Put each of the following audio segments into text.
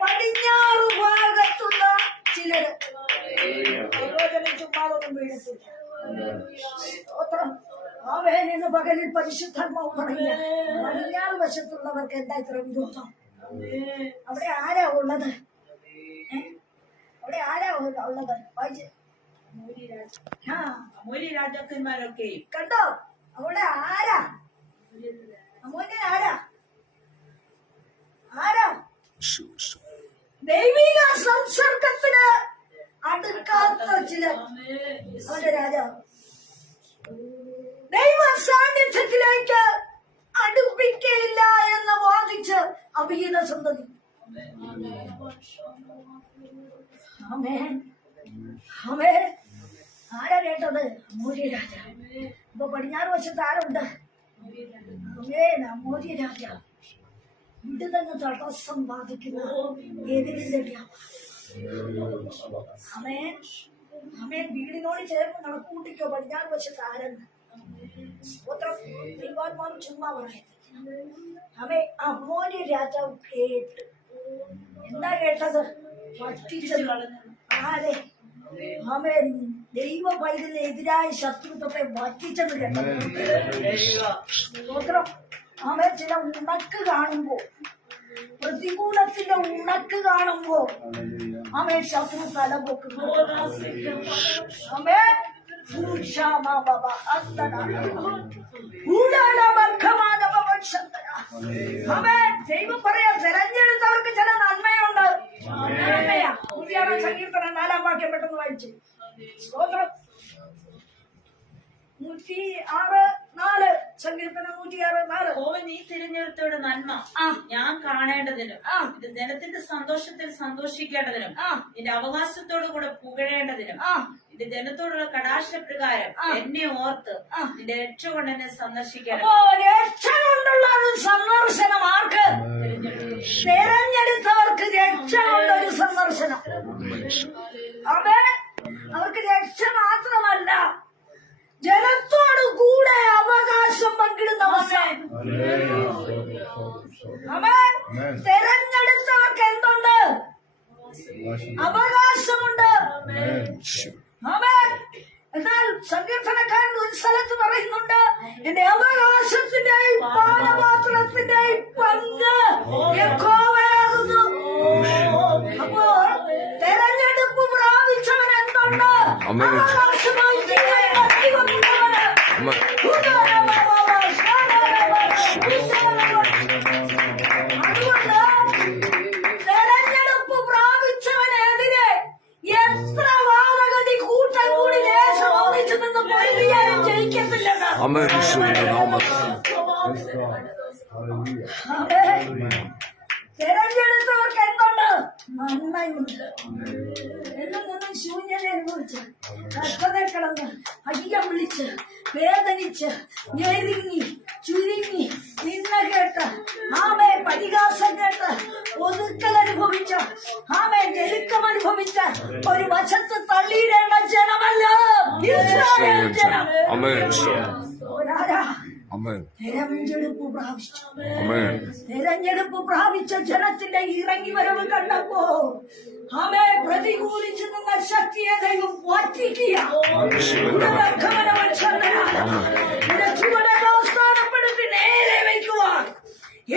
പടിഞ്ഞാറ് ഭാഗത്തുള്ള ചിലര്. ഓരോരുത്തരും ചുമ്മാതൊന്നും വീഴത്തില്ല. സ്തോത്രം. അവൻ ഇന്ന് പകലിൽ പരിശുദ്ധാത്മാവ് പറയുക പടിഞ്ഞാറ് വശത്തുള്ളവർക്ക് എന്താ ഇത്ര വിരോധം? അവിടെ ആരാ ഉള്ളത്? അവിടെ ആരാ ഉള്ള- ഉള്ളത്? വായിച്ച്. ആ. അമൂല്യ രാജാക്കന്മാരൊക്കെയും കണ്ടോ? അവിടെ ആരാ അമ്മോന്റെ ആരാ ആരാ ദൈവിക സംസർഗത്തിന് ചില അവന്റെ രാജാവ്. ദൈവ സാന്നിധ്യത്തിലേക്ക് അടുപ്പിക്കയില്ല എന്ന് വാദിച്ച് അഭിഹിത സന്തതി. ആരാ കേട്ടത് അമൂര്യ രാജ ഇപ്പൊ പടിഞ്ഞാറ് വശത്ത് ആരുണ്ട്? ആമേൻ അമൂര്യ രാജ വിടുതങ്ങ് തടസ്സം ബാധിക്കുന്ന എതിരിന്റെ അമേൻ അമേൻ വീടിനോട് ചേർന്ന് നടക്കൂട്ടിക്കോ പടിഞ്ഞാറ് വശത്ത് ആരെന്ന്? ദൈവാത്മാവ് ചുമ്മാ പറയുന്നത് അമേ അമോര്യ രാജാവ് കേട്ടു. എന്താ കേട്ടത്? ആരെ? അവൻ ദൈവ പൈതലിനെതിരായ ശത്രുത്വത്തെ വറ്റിച്ചത് സ്തോത്രം അവൻ ചില ഉണക്ക് കാണുമ്പോ പ്രതികൂലത്തിന്റെ ഉണക്ക് കാണുമ്പോ അവൻ ശത്രു തല പൊക്കുന്നു അവൻ ദൈവം പറയാ തെരഞ്ഞെടുത്തവർക്ക് ചില നന്മയുണ്ട് നന്മയാ സങ്കീർത്തനം നാലാം വാക്യം പെട്ടെന്ന് വായിച്ചു സ്തോത്രം നൂറ്റി ആറ് നാല്. സങ്കീർത്തനം നൂറ്റിയാറ്. നാല്. ഓവൻ നീ തിരഞ്ഞെടുത്തവരുടെ നന്മ. ഞാൻ കാണേണ്ടതിനും ആ. ഇത് ജനത്തിന്റെ സന്തോഷത്തിൽ സന്തോഷിക്കേണ്ടതിനും ആ. നിന്റെ അവകാശത്തോടു കൂടെ പുകഴേണ്ടതിനും ആ. നിന്റെ ജനത്തോടുള്ള കടാശപ്രകാരം. എന്നെ ഓർത്ത്. നിന്റെ രക്ഷ കൊണ്ട് എന്നെ സന്ദർശിക്കണം. രക്ഷ കൊണ്ടുള്ള സന്ദർശനം ആർക്ക് തിരഞ്ഞെടുത്തവർക്ക് രക്ഷ തെരഞ്ഞെടുത്തവർക്ക് എന്തുണ്ട്? അവകാശമുണ്ട്. എന്നാൽ സങ്കീർത്തനക്കാരൻ ഒരു സ്ഥലത്ത് പറയുന്നുണ്ട് എന്റെ അവകാശത്തിന്റെയും പാനപാത്രത്തിന്റെയും പങ്ക് യഹോവയാകുന്നു. അപ്പോൾ തെരഞ്ഞെടുപ്പ് പ്രാപിച്ചവൻ എന്തുണ്ട്. അവകാശമായി ജയിക്കത്തില്ലെന്ന് അമേശ്വരന്റെ Amen. Amen. തെരഞ്ഞെടുത്തവർക്ക് എന്തുണ്ട് നന്മയുണ്ട് എന്നും നിന്നും ശൂന്യത അനുഭവിച്ച് കഷ്ടത കിടന്ന് അധികം വിളിച്ച് വേദനിച്ച് ഞെരുങ്ങി ചുരുങ്ങി നിന്ന കേട്ട് ആമേ പരിഹാസം കേട്ട് ഒതുക്കൽ അനുഭവിച്ച ആമേ ഞെരുക്കം അനുഭവിച്ച ഒരു വശത്ത് തള്ളിയിടേണ്ട ജനമല്ല ജനം തെരഞ്ഞെടുപ്പ് പ്രാപിച്ചു അമേൻ തെരഞ്ഞെടുപ്പ് പ്രാപിച്ച ജനത്തിന്റെ ഇറങ്ങി വരവ് കണ്ടപ്പോ അവെ പ്രതികൂലിച്ചു നിന്ന ശക്തിയെ ദൈവം വറ്റിക്കുക സ്ഥാനപ്പെടുത്തി നേരെ വയ്ക്കുവാൻ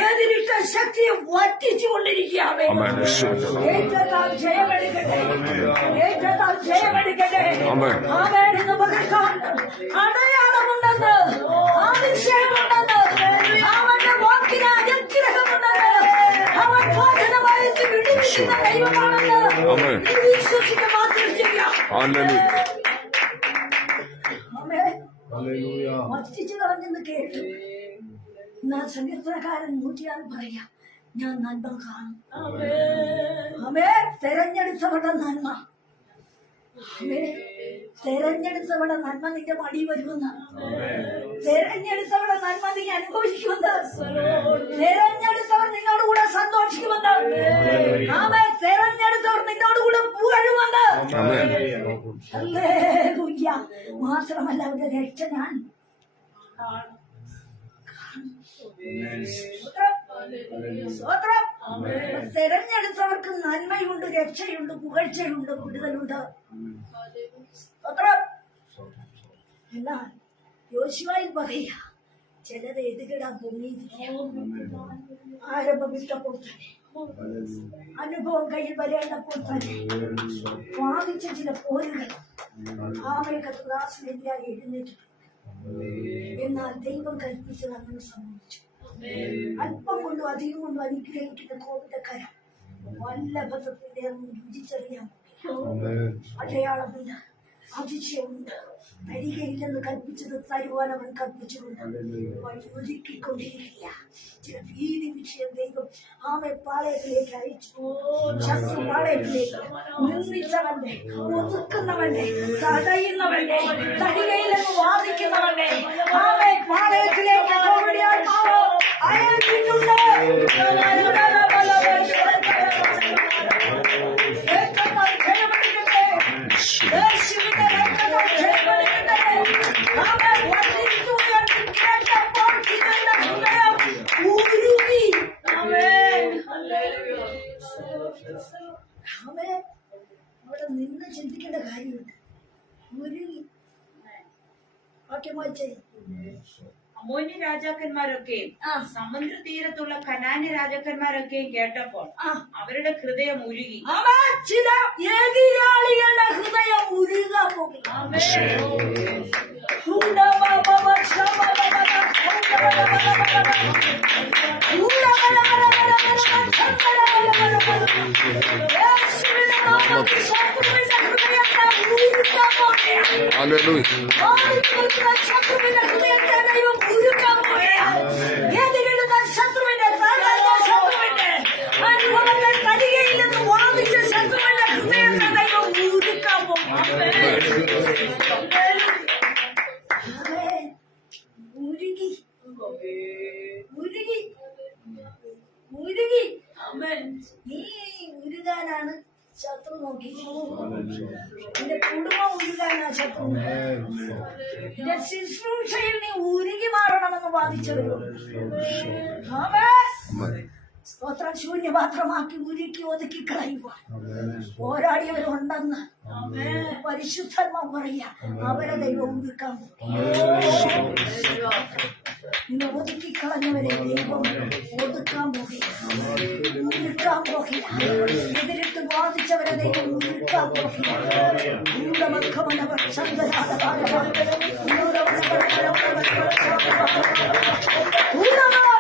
ഏതിലിട്ട ശക്തിയെ വറ്റിച്ചുകൊണ്ടിരിക്കുകയാവേ അമേശ്വരന്റെ ഏറ്റെടുത്താൽ ജയമെടുക്കട്ടെ ഏറ്റെടുത്താൽ ജയമെടുക്കട്ടെ ആമേൻ. ആമേൻ എന്ന് വറ്റിച്ചു കളഞ്ഞെന്ന് കേട്ടു എന്നാൽ സങ്കീർത്തനക്കാരൻ നൂറ്റിയാൽ പറയാ. ഞാൻ നന്മ കാണും. അവേ തെരഞ്ഞെടുത്തവരുടെ നന്മ. തെരഞ്ഞെടുത്തവരുടെ നന്മ നിന്റെ മടി വരുമെന്നാണ് തെരഞ്ഞെടുത്തവരുടെ നന്മ നീ അനുഭവിക്കുമെന്ന് തെരഞ്ഞെടുത്തവർ നിന്നോട് കൂടെ സന്തോഷിക്കുമെന്ന് ആമേ തെരഞ്ഞെടുത്തവർ നിന്നോട് കൂടെ പുകഴുമെന്ന്. മാത്രമല്ല അവരുടെ രക്ഷ ഞാൻ. സ്തോത്രം. തെരഞ്ഞെടുത്തവർക്ക് നന്മയുണ്ട് രക്ഷയുണ്ട് പുകഴ്ചയുണ്ട് വിടുതലുണ്ട് സ്തോത്രം. എന്നാൽ യോശുവായി പറയാ ചിലത് എതിരിടാൻ തോന്നിയിരിക്കും ആരംഭം ഇഷ്ടപ്പോൾ തന്നെ അനുഭവം കയ്യിൽ വരേണ്ടപ്പോൾ തന്നെ വാദിച്ച ചില പോരുകൾ ആമയകത്രാസിനെതിരായി എഴുന്നേറ്റു എന്നാൽ ദൈവം കൽപ്പിച്ചത് അങ്ങനെ സംഭവിച്ചു അല്പം കൊണ്ടും അധികം കൊണ്ടും അനുഗ്രഹിക്കുന്ന കോവിഡക്കാരൻ വല്ലഭത്തിന്റെ രുചിച്ചറിയാൻ അടയാളമുണ്ട് അതിശയമുണ്ട്. പരിഹരില്ലെന്ന് കൽപ്പിച്ചത് തരുവാൻ അവൻ കൽപ്പിച്ചിട്ടുണ്ട്. വഴിയൊരുക്കിക്കൊണ്ടിരിക്കുക ചില ഭീതി വിഷയം ദൈവം ആമെ പാളയത്തിലേക്ക് അയച്ചു. പാളയത്തിലേക്ക്. ഒതുക്കുന്നവന്റെ തടയുന്നവന്റെ തരികയില്ലെന്ന് വാദിക്കുന്നവന്റെ ആമെ പാളയത്തിലേക്ക് അയച്ചിട്ടുണ്ട് ആമേൻ. അവിടെ നിന്ന് ചിന്തിക്കേണ്ട കാര്യമുണ്ട് മുരുകി ഓക്കെ മോച്ചേ അമോന്യ രാജാക്കന്മാരൊക്കെ. സമുദ്ര തീരത്തുള്ള കനാന്യ രാജാക്കന്മാരൊക്കെ കേട്ടപ്പോൾ അവരുടെ ഹൃദയം ഉരുകി ചില എതിരാളികളുടെ ഹൃദയം ഉരുകാൻ പോകും Hallelujah. നിന്റെ കുടുംബം ഉരുകാനാ ശത്രു. നിന്റെ ശുശ്രൂഷയിൽ നീ ഉരുകി മാറണമെന്ന് വാദിച്ചവരോ. സ്തോത്രം ശൂന്യപാത്രമാക്കി ഉരുക്കി ഒതുക്കി കളയുക പോരാടിയവരുണ്ടെന്ന് പരിശുദ്ധന്മാർ പറയാ അവരെ ദൈവം ഉരുക്കാൻ നിന്നെ ഒതുക്കി കളഞ്ഞവരെ ദൈവം ഒതുക്കാൻ പോകുക ഉരുക്കാൻ പോകുക എതിരിട്ട് ബാധിച്ചവരെ ദൈവം ഉരുക്കാൻ പോകുക ൂഢമക്കമനവർ അവൻ വാദിച്ചവരെ ഉരുക്കാൻ പോകുക